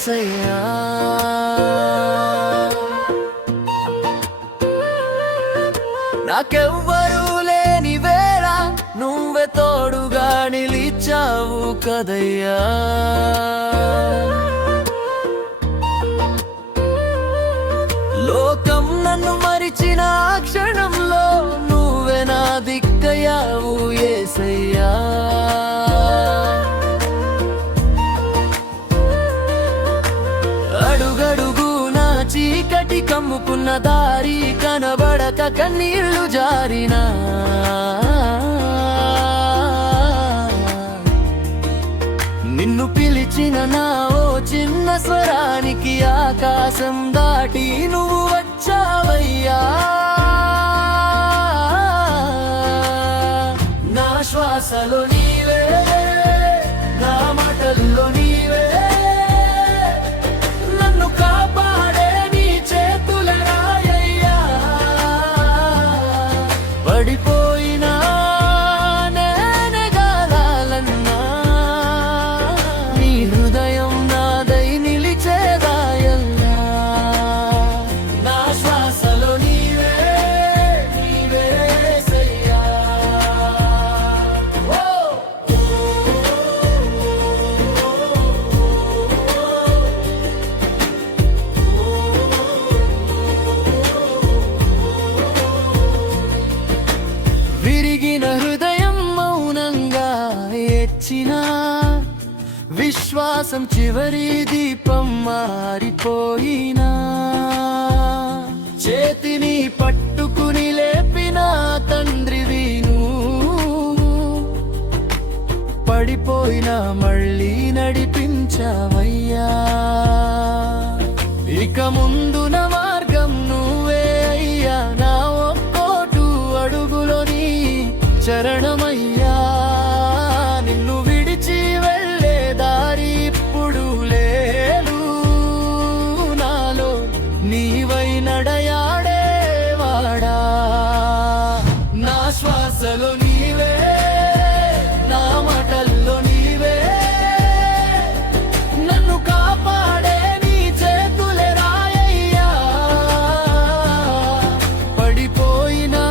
యేసయ్యా. నాకెవ్వరూ లేని వేళ నువ్వే తోడుగా నిలిచావు కదయ్యా. లోకం నన్ను మరిచిన క్షణంలో నువ్వే నా దిక్కయ్యావు యేసయ్యా. అడుగడుగు నా చీకటి కమ్ముకున్న దారి కనబడక కన్నీళ్లు జారినా నిన్ను పిలిచిన నా ఓ చిన్న స్వరానికి ఆకాశం దాటి నువ్వు వచ్చావయ్యా. నా శ్వాసలో నీవే, నా మాటల్లో నీవే, నన్ను కాపాడే నీ చేతుల రాయయ్యా. పడిపోయినా విశ్వాసం చివరి దీపం మారిపోయినా చేతిని పట్టుకుని లేపిన తండ్రివిను పడిపోయినా మళ్ళీ నడిపించావయ్యా. ఇక ముందు నా మార్గం నువ్వే అయ్యా. నా ఒక్కోటు అడుగులో నీ చరణమయ్యా. నిన్ను విడిచి వెళ్ళే దారి ఇప్పుడు లేదు నాలో, నీవై నడయాడేవాడా. నా శ్వాసలో నీవే, నా మాటల్లో నీవే, నన్ను కాపాడే నీ చేతులే రాయయ్యా. పడిపోయినా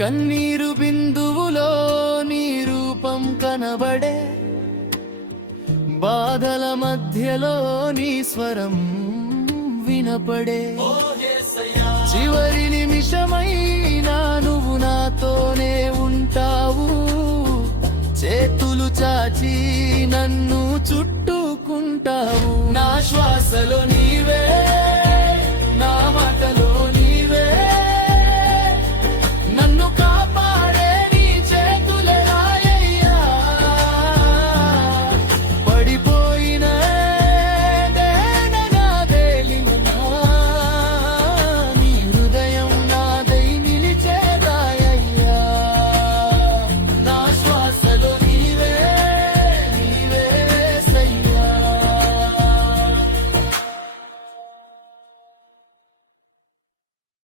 కన్నీరు బిందువులో నీ రూపం కనబడే, బాధల మధ్యలో నీ స్వరం వినపడే. చివరి నిమిషమైనా నువ్వు నాతోనే ఉంటావు. చేతులు చాచి నన్ను చుట్టుకుంటావు. నా శ్వాసలో నీవే,